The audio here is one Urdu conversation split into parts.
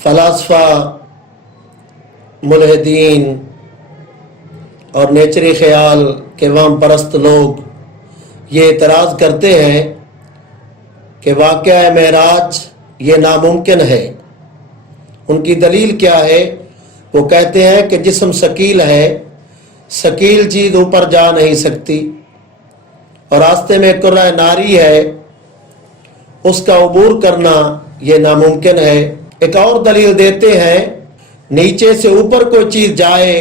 فلاسفہ، ملحدین اور نیچری خیال کے وہم پرست لوگ یہ اعتراض کرتے ہیں کہ واقعہ معراج یہ ناممکن ہے۔ ان کی دلیل کیا ہے؟ وہ کہتے ہیں کہ جسم ثقیل ہے، ثقیل چیز اوپر جا نہیں سکتی، اور راستے میں کرۂ ناری ہے، اس کا عبور کرنا یہ ناممکن ہے۔ ایک اور دلیل دیتے ہیں، نیچے سے اوپر کوئی چیز جائے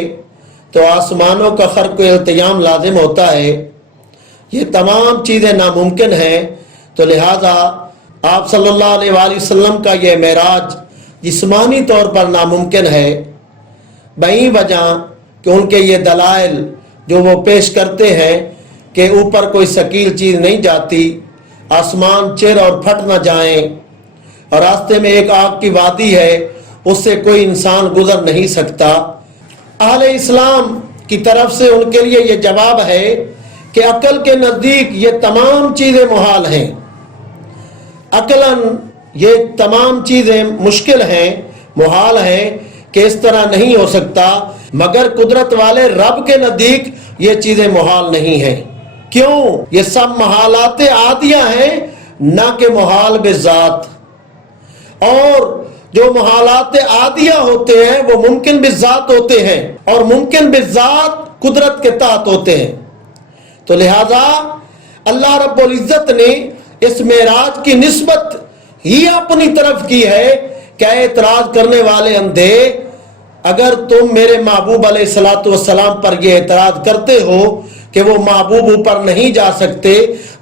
تو آسمانوں کا خرق و التیام لازم ہوتا ہے۔ یہ تمام چیزیں ناممکن ہیں، تو لہٰذا آپ صلی اللہ علیہ وآلہ وسلم کا یہ معراج جسمانی طور پر ناممکن ہے، بہی وجہ کہ ان کے یہ دلائل جو وہ پیش کرتے ہیں کہ اوپر کوئی ثقیل چیز نہیں جاتی، آسمان چر اور پھٹ نہ جائیں، اور راستے میں ایک آگ کی وادی ہے، اس سے کوئی انسان گزر نہیں سکتا۔ اہل اسلام کی طرف سے ان کے لیے یہ جواب ہے کہ عقل کے نزدیک یہ تمام چیزیں محال ہیں، عقلاً یہ تمام چیزیں مشکل ہیں، محال ہیں کہ اس طرح نہیں ہو سکتا، مگر قدرت والے رب کے نزدیک یہ چیزیں محال نہیں ہیں۔ کیوں؟ یہ سب محالات عادیہ ہیں، نہ کہ محال بذات، اور جو محالات عادیہ ہوتے ہیں وہ ممکن بذات ہوتے ہیں، اور ممکن بذات قدرت کے تحت ہوتے ہیں۔ تو لہذا اللہ رب العزت نے اس معراج کی نسبت ہی اپنی طرف کی ہے کہ اے اعتراض کرنے والے اندھے، اگر تم میرے محبوب علیہ السلام پر یہ اعتراض کرتے ہو کہ وہ محبوب اوپر نہیں جا سکتے،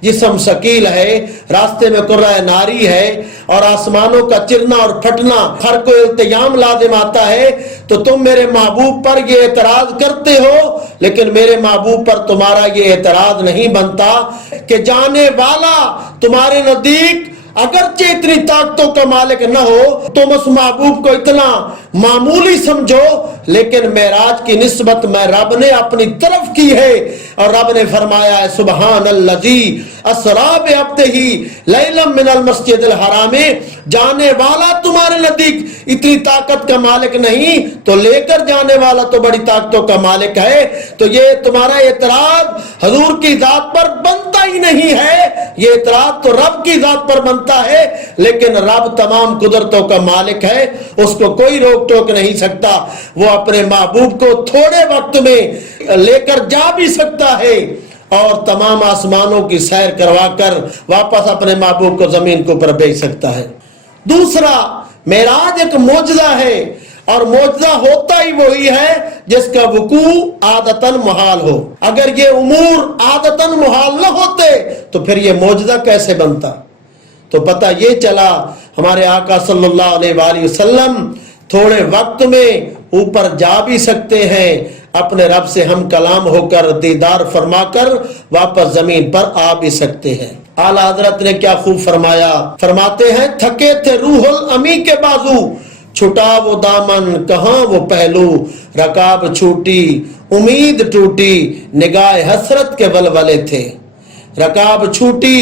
جسم ثقیل ہے، راستے میں کرۂ ناری ہے، اور آسمانوں کا چرنا اور پھٹنا خرق و التیام لازم آتا ہے، تو تم میرے محبوب پر یہ اعتراض کرتے ہو، لیکن میرے محبوب پر تمہارا یہ اعتراض نہیں بنتا کہ جانے والا تمہارے نزدیک اگرچہ اتنی طاقتوں کا مالک نہ ہو، تم اس محبوب کو اتنا معمولی سمجھو، لیکن معراج کی نسبت میں رب نے اپنی طرف کی ہے، اور رب نے فرمایا ہے سبحان الذی اسری بعبدہ لیلا من المسجد الحرام، جانے والا تمہارے نزدیک اتنی طاقت کا مالک نہیں، تو لے کر جانے والا تو بڑی طاقتوں کا مالک ہے۔ تو یہ تمہارا اعتراض حضور کی ذات پر بنتا ہی نہیں ہے، یہ اعتراض تو رب کی ذات پر بنتا ہے، لیکن رب تمام قدرتوں کا مالک ہے، اس کو کوئی روک ٹوک نہیں سکتا، وہ اپنے محبوب کو تھوڑے وقت میں لے کر جا بھی سکتا ہے، اور تمام آسمانوں کی سیر کروا کر واپس اپنے محبوب کو زمین کے اوپر بھیج سکتا ہے۔ دوسرا، معراج ایک معجزہ ہے، اور معجزہ ہوتا ہی وہی ہے جس کا وقوع عادتاً محال ہو۔ اگر یہ امور عادتاً محال نہ ہوتے تو پھر یہ معجزہ کیسے بنتا؟ تو پتہ یہ چلا ہمارے آقا صلی اللہ علیہ وآلہ وسلم تھوڑے وقت میں اوپر جا بھی سکتے ہیں، اپنے رب سے ہم کلام ہو کر دیدار فرما کر واپس زمین پر آ بھی سکتے ہیں۔ اعلیٰ حضرت نے کیا خوب فرمایا، فرماتے ہیں تھکے تھے روح الامی کے بازو، چھٹا وہ دامن کہاں وہ پہلو، رکاب چھوٹی امید ٹوٹی نگاہ حسرت کے ولولے تھے، رکاب چھوٹی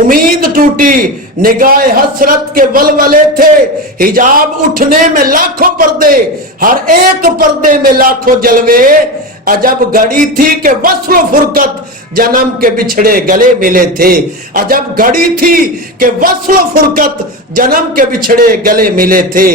امید ٹوٹی نگاہ حسرت کے ولولے تھے، حجاب اٹھنے میں لاکھوں پردے، ہر ایک پردے میں لاکھوں جلوے، عجب گھڑی تھی کہ وصل و فرقت جنم کے بچھڑے گلے ملے تھے، عجب گھڑی تھی کہ وصل و فرقت جنم کے بچھڑے گلے ملے تھے۔